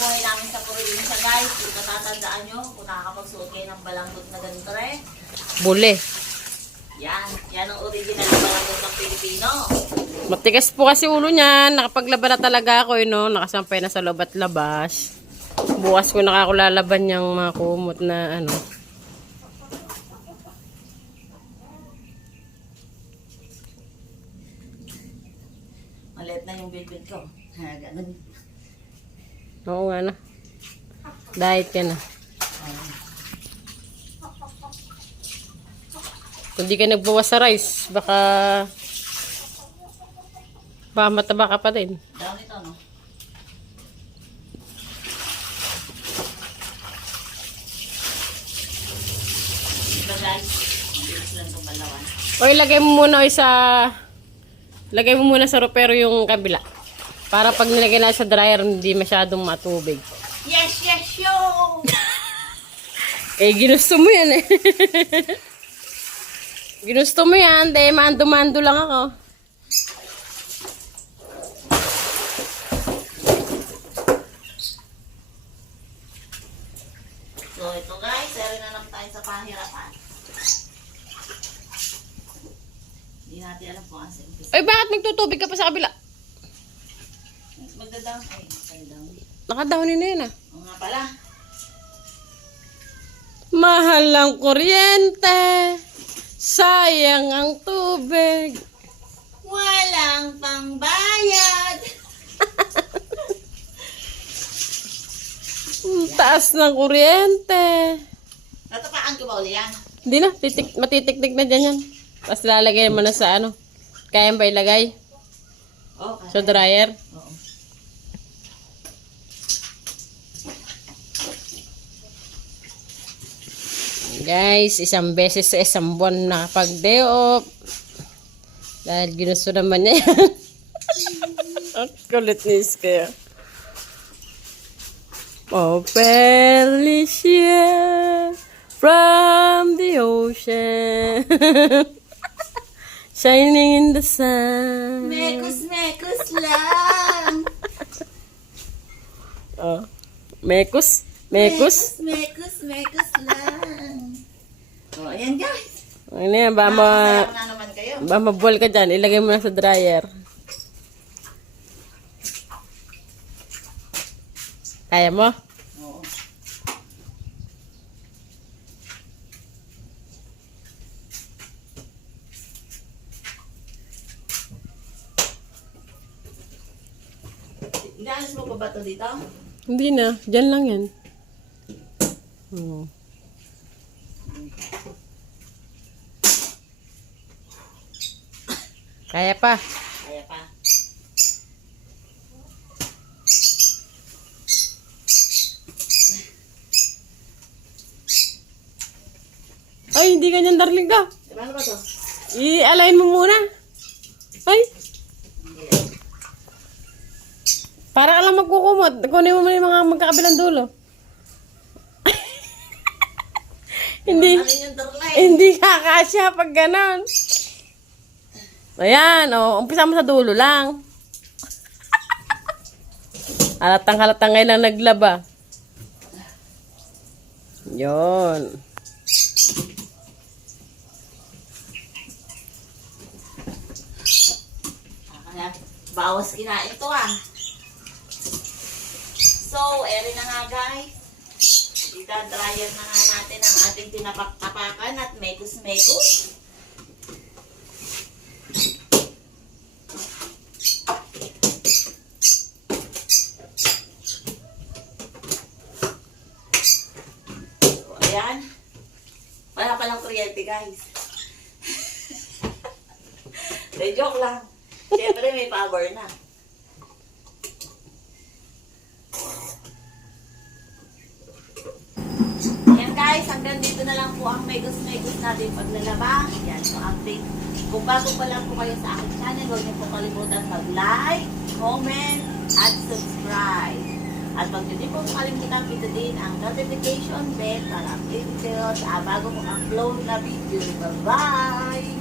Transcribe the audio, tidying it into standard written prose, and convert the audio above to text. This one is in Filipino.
buhay namin sa probinsya guys. Kung natatandaan nyo, kung nakakapagsuot kayo ng balanggot na ganito rin. Bule. Yan ang original na balanggot ng Pilipino. Matigas po kasi ulo niyan. Nakapaglaba na talaga ako, no? Nakasampay na sa loob at labas. Bukas ko nakakulalaban niyang mga kumot na ano. Maliit na yung bilbil ko. Ha, ganun. Oo nga na. Diet ka na. Kung di ka nagbawas sa rice, baka mataba ka pa din. Down ito, no? Diba guys? Ang bilis lang itong balawan. O lagay mo muna sa ropero yung kabila. Para pag nilagay na sa dryer, hindi masyadong matubig. Yes, yes, yo! Eh, ginusto mo yan eh. Ginusto mo yan, dahil mando-mando lang ako. So, ito guys, sari na lang tayo sa pahirapan. Hindi natin alam kung ang simple. Ay, bakit nagtutubig ka pa sa kabila? Magda-down. Ay, magda-down. Nakadownin na yun ah. Oo nga pala. Mahal ang kuryente. Sayang ang tubig. Walang pangbayad. Ang taas ng kuryente. Natapaan ko ba uli yan? Hindi na, matitiktik na dyan yan. Tapos lalagay mo na sa ano. Kaya ba ilagay? Okay. Sa dryer. Oo. Guys, isang beses sa isang buwan nakapag-day off. Dahil ginusto naman niya yan. Ang kulit ni Iskaya. Oh, Felicia from the ocean. Shining in the sun. Mekus lang. Oh. Mekus. Mekus lang. Oh, ayan guys. Ano yan, ba Nakakasarap na naman kayo. mabuwal ka dyan. Ilagay mo na sa dryer. Kaya mo? Oo. Inaalis mo pa ba ito dito? Hindi na. Diyan lang yan. Hmm. Kaya pa. Kaya pa. Ay, hindi ganyan, darling ka. Paano ba ito? I-align mo muna. Ay. Para ka lang magkukumot. Kunin mo muna yung mga magkakabilang dulo. Hindi. Ano yung darlay? Hindi kakasya pag ganon. Ayan, oh, umpisa mo sa dulo lang. Halatang ngayon lang naglaba. Yon. Bawas kinain to ah. So, eri na nga guys. Ida-dryer na nga natin ang ating tinapaktapakan at mekus-mekus. So, ayan. Wala palang kuryente guys. De, joke lang. Siyempre may power na. Ayan guys, hanggang dito na lang po ang megus-megus natin paglalaba. Yan, so update. Kung bago pa lang po kayo sa aking channel, huwag niyo po kalimutan mag-like, comment, at subscribe. At huwag niyo din po kalimutan pindutin ang notification bell para update kayo sa bago kong upload na video. Bye-bye!